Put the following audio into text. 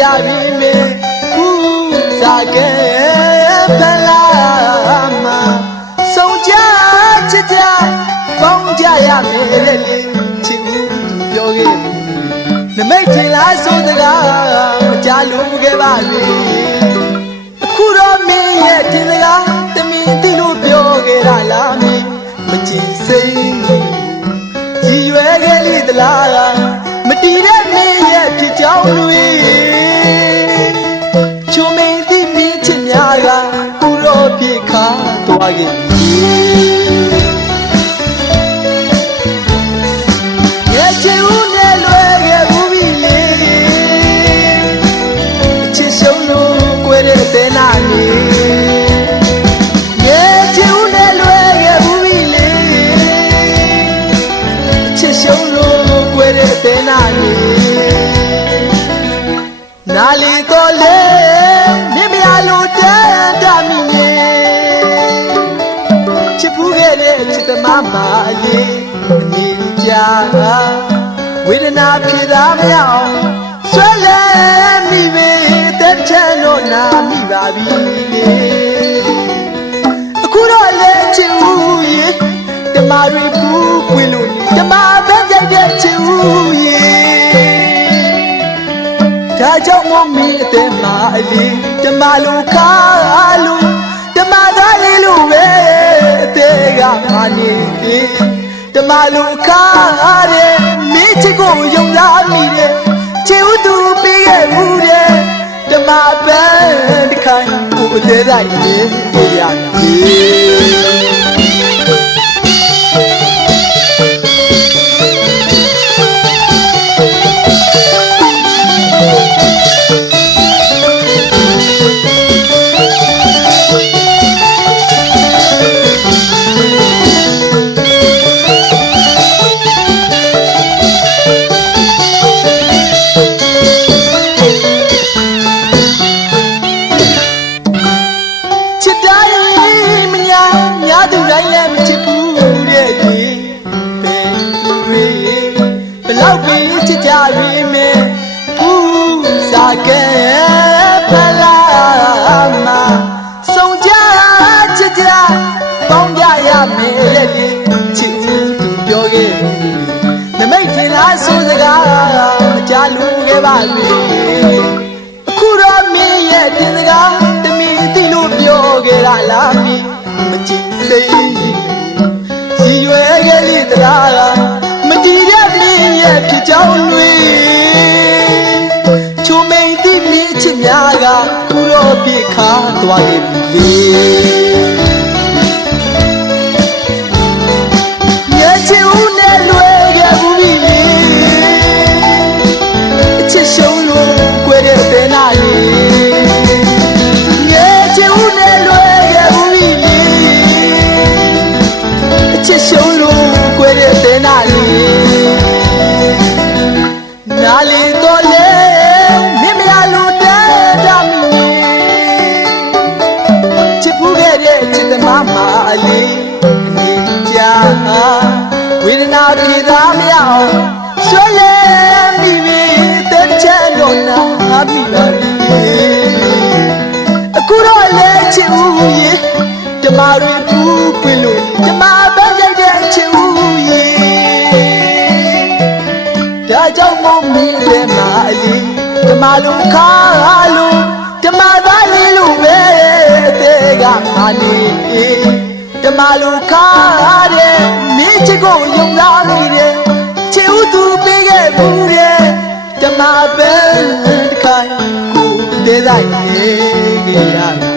ကြပြီမေခုစားခဲ့ဖလာမဆုံးကြချစ်ကြပေါင်းကြရမယ်လေချစ်ဦးသူပြောခဲ့နမိတ်ထင်လားဆိုစကားမကြလို့ခဲ့ပါလေအခုတော့မင်းရဲ့ထင်စကား ဖြ တဲ့ချစ်သမားမလေးအနေကြဝေဒနာဖြစ်တာမရအောင်ဆွဲလဲမိပဲတဲ့ချမ်းတော့နာမိပါပြီအခုတော့လေချစ်ဦးရေဓမ္မတွေပူပွေလို့နေဓမ္မပဲကြိုက်တဲ့ချစ်ဦးရေဒါကြောင့်မို့မင်းအသက်မှာအလေးဓမ္မလူခါလူဓမ္မသားလေးလူပဲအသေးကမနေသေး ဓမ္မလူခါတဲ့မင်းချစ်ကိုယုံသားမိတဲ့ချစ်ဦးသူပေးခဲ့မှုတဲ့ဓမ္မပန်းတစ်ခိုင်ကိုအသေးတိုင်းနေတွေ့ရတ လောက်ပြီးချစ်ကြပြီမဲဘူးစားခဲ့ဖလာမဆုံးကြချစ်ကြပေါင်းကြရမယ်လေချစ်ဦးသူပြောခဲ့နမိတ်ထင်လားဆိုစကားမကြလို့ခဲ့ပါလေအခုတော့မင်းရဲ့တင်စကားတမီသိလို့ပြောခဲ့တာလားမင်းမကြည့်စိတ်ရည်ရွယ်ခဲ့လေတရား ကြောင်းတွေချုံမိန်သိမင်းချစ်များကခုတော့ပြေခါသွားခဲ့ပြီလေ ဒနာပြေသာမရအောင်ဆွဲလဲမိပြီတဲ့ချမ်းတော့နာမိပါလေအခုတော့လဲချစ်ဦးရေဓမ္မတွေပူပွေလို့ဓမ္မပဲကြိုက်တဲ့ချစ်ဦးရေဒါကြောင့်မို့မင်းတဲ့မအလေးဓမ္မလူခါလူဓမ္မသားလေးလူပဲအသေးကမနေဓ မ္မလူခါတဲ့မင်းချစ်ကိုယုံလာမိတယ်ချစ်ဦးသူပေးခဲ့ဘူးတဲ့ဓမ္မပဲတစ်ခိုင်ကိုတဲ့တိုင်းနေကြရတယ်